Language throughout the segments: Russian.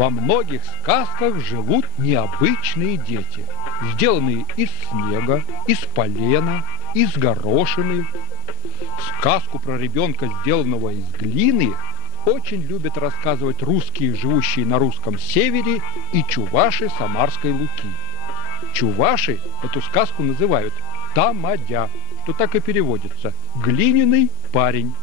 Во многих сказках живут необычные дети, сделанные из снега, из полена, из горошины. Сказку про ребенка, сделанного из глины, очень любят рассказывать русские, живущие на русском севере, и чуваши Самарской Луки. Чуваши эту сказку называют «Тамадя», что так и переводится «глиняный парень».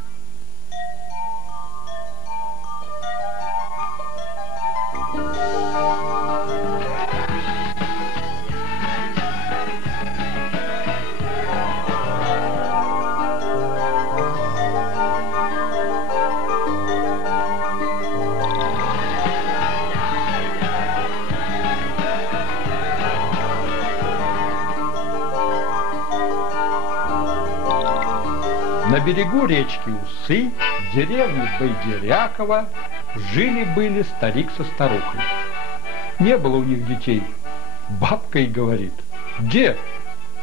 На берегу речки Усы, в деревне Байдеряково, жили-были старик со старухой. Не было у них детей. Бабка и говорит: «Дед,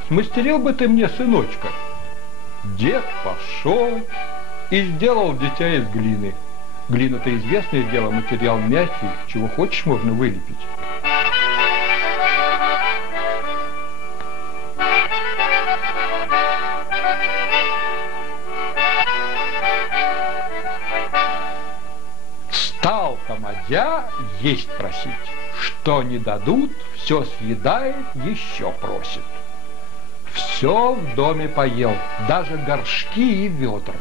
смастерил бы ты мне сыночка?» Дед пошел и сделал дитя из глины. Глина-то известное дело, материал мягкий, чего хочешь можно вылепить. Стал Тамадя есть просить. Что не дадут, все съедает, еще просит. Все в доме поел, даже горшки и ведра.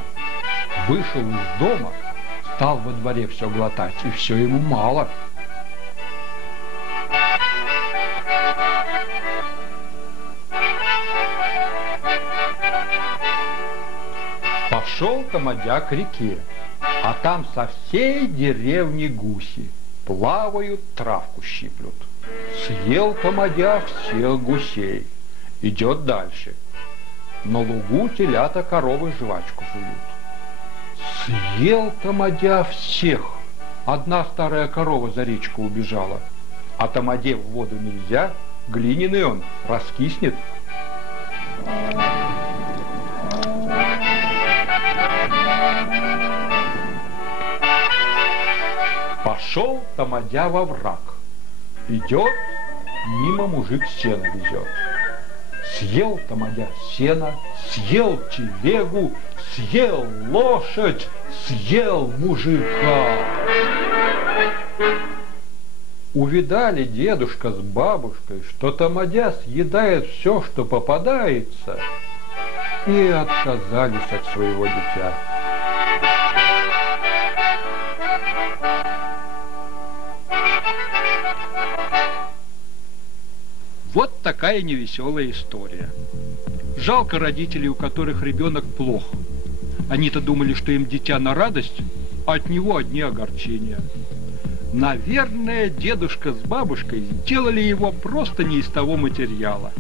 Вышел из дома, стал во дворе все глотать, и все ему мало. Пошел Тамадя к реке, а там со всей деревни гуси плавают, травку щиплют. Съел Тамадя всех гусей, идет дальше. На лугу телята, коровы жвачку жуют. Съел Тамадя всех. Одна старая корова за речку убежала, а Тамаде в воду нельзя, глиняный он, раскиснет. Пошел Тамадя во враг. Идет, мимо мужик сено везет. Съел Тамадя сено, съел телегу, съел лошадь, съел мужика. Увидали дедушка с бабушкой, что Тамадя съедает все, что попадается, и отказались от своего дитя. Вот такая невеселая история. Жалко родителей, у которых ребенок плох. Они-то думали, что им дитя на радость, а от него одни огорчения. Наверное, дедушка с бабушкой сделали его просто не из того материала.